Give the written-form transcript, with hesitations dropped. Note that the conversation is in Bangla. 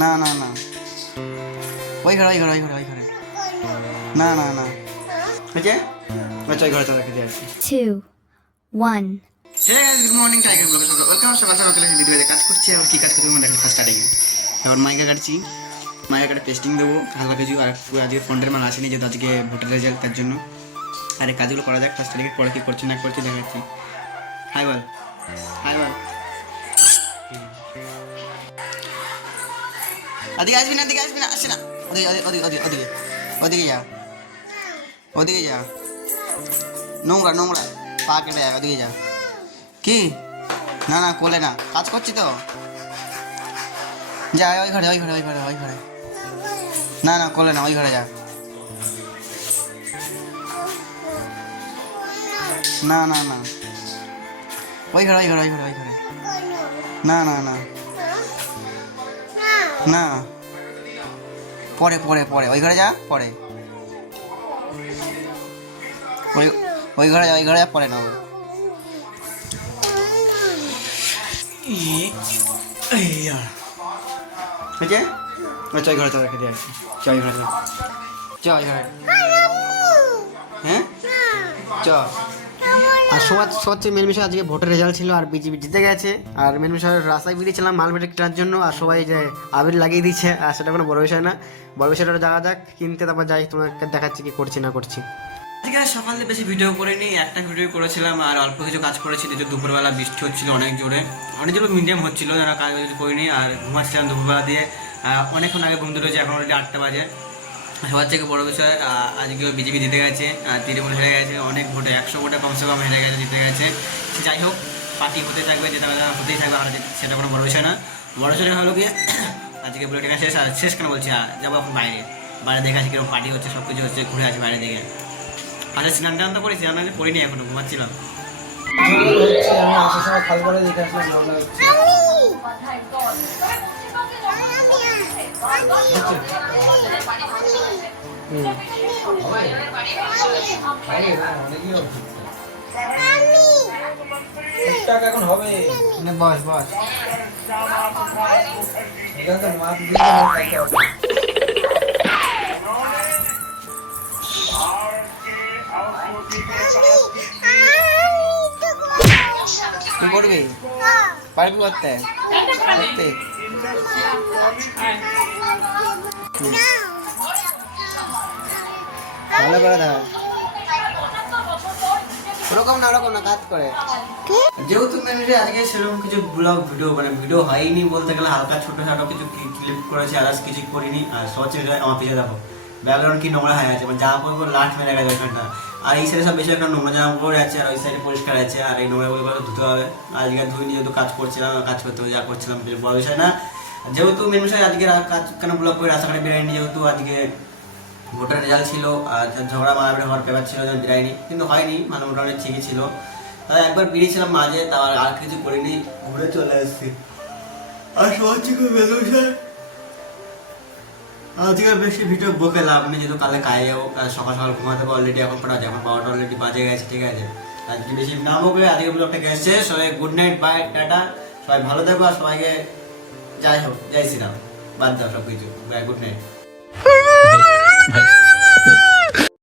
না না না, ওই ঘরে ওই ঘরে ওই ঘরে ওই ঘরে, না না না, বুঝছে? আচ্ছা ওই ঘরে চলে রেখে দিয়ে আসছি। 2, 1. Hey guys, good morning, tiger ব্লগে ওয়েলকাম। সকাল সকাল চলে এসেছি ভিডিওতে কাজ করছি। আর কি কাজ করতে মানে দেখো ফার্স্ট স্টার্টিং এখন মাইকা কাটছি, মাইকা কাটে পেস্টিং দেবো হালকা কিছু। আর আজকে ফ্রন্টের মাল আসেনি যেহেতু আজকে ভোটের রেজাল্ট, তার জন্য। আর এই কাজগুলো করা যাক ফার্স্ট স্টার্টিং, পরে কি করছি না করছি দেখাচ্ছি। হাই বল, হাই বল। ওদিকে আসবি না, ওদিকে আসবি না, আসি না, ওদিকে ওদিকে ওদিকে ওদিকে ওদিকে যা, ওদিকে যা, নোংরা নোংরা পা কেটে যা, ওদিকে যা। কি? না না কোলে না, কাজ করছি তো। যা ওই ঘরে ওই ঘরে ওই ঘরে ওই ঘরে, না না কোলে না, ওই ঘরে যা। না না না, ওই ঘরে ওই ঘরে ওই ঘরে ওই ঘরে, না না না না, পরে পরে পরে ওই ঘরে যা, পরে ওই ওই ঘরে যা, ওই ঘরে যা, পরে নেবো। বুঝছে? আচ্ছা ওই ঘরে চলে রেখে দিয়ে আসছি। চ ওই ঘরে চল, চ ওই ঘরে, হ্যাঁ চ। আর সবচেয়ে মেন বিষয় আজকে ভোটের রেজাল্ট ছিল আর বিজেপি জিতে গেছে। আর মেন বিষয় রাস্তায় বেরিয়েছিলাম মাল বেটে কেনার জন্য, আর সবাই যে আবির লাগিয়ে দিচ্ছে, আর সেটা কোনো বড় বিষয় না। বড় বিষয়টা যাওয়া যাক কিনতে, তারপর যাই তোমাকে দেখাচ্ছি কি করছি না করছি। আজকে সকালে বেশি ভিডিও করিনি, একটা ভিডিও করেছিলাম আর অল্প কিছু কাজ করেছি। যে দুপুরবেলা বৃষ্টি হচ্ছিল অনেক জোরে, অনেক জোরে মিডিয়াম হচ্ছিল, যারা কাজ কিছু করিনি। আর ঘুমাচ্ছিলাম দুপুরবেলা দিয়ে, অনেকক্ষণ আগে ঘুম ধরেছে, এখন অলরেডি 8টা বাজে। সবার থেকে বড় বিষয় আজকে বিজেপি জিতে গেছে, আর তৃণমূল হেরে গেছে। অনেক ভোটে 100 ভোটে কমসে কম হেরে গেছে, জিতে গেছে। যাই হোক, পার্টি হতে থাকবে, যেটা হতেই থাকবে, আর সেটা কোনো বড় বিষয় না। বড় বিষয় হলো কি আজকে বুলেটিন শেষ। আর শেষ কেন বলছি, যাবো এখন বাইরে, বাইরে দেখে আসি কিরকম পার্টি হচ্ছে, সব কিছু হচ্ছে, ঘুরে আসি বাইরে দিকে। আচ্ছা স্নান টান তো করেছি, স্নান করিনি, এখনো ঘুমাচ্ছিলাম। এখন হবে বস বস তুই করবি, পারবি করতে করতে। ভালো করে দেখ, ওরকম না ওরকম না, কাজ করে। যেহেতু মেনলি আজকে সেরকম কিছু ব্লগ ভিডিও মানে ভিডিও হয়নি বলতে গেলে, হালকা ছোটখাটো কিছু ক্লিপ করেছি, আর কিছু করিনি। আর সচে আমার পিছিয়ে দেখো ব্যাকগ্রাউন্ড কি নোংরা হয়ে আছে, মানে জামা কাপড় লাট মেরে গেছে ওইখানটা। আর এই সাইডে সব বেশি একটা নোংরা জামা কাপড় আছে, আর ওই সাইডে পরিষ্কার আছে। আর এই নোংরা কাপড় ধুতে হবে, আজকে ধুইনি, যেহেতু কাজ করছিলাম, কাজ করতে যা করছিলাম বড় বিষয় না। যেহেতু মেন বিষয় আজকে কাজ কেন ব্লগ করে রাস্তাঘাটে বেরোয়নি, যেহেতু আজকে ভোটার রেজাল্ট ছিল। আর ঝগড়া মারামারি হওয়ার ব্যাপার ছিল, বেরায়নি, কিন্তু হয়নি, মানে মোটামুটি ঠিকই ছিল। তাই একবার বেরিয়েছিলাম মাঝে, তার আর কিছু করিনি, ঘুরে চলে আসছি। আর সবার থেকে বেরো বিষয় আজকে বেশি ভিডিও বকে লাভ নেই, যেহেতু কালে কাজে যাবো। সকাল সকাল ঘুমাতে হবে, অলরেডি এখন কটা আছে, এখন 12টা অলরেডি বাজে গেছে, ঠিক আছে। আজকে বেশি না বকে আজকে ব্লগটা গেছে। সবাই গুড নাইট, বাই, টাটা, সবাই ভালো থাকো। আর সবাইকে যাই হোক, জয় শ্রীরাম, বাদ দাও সব কিছু, বাই, গুড নাইট।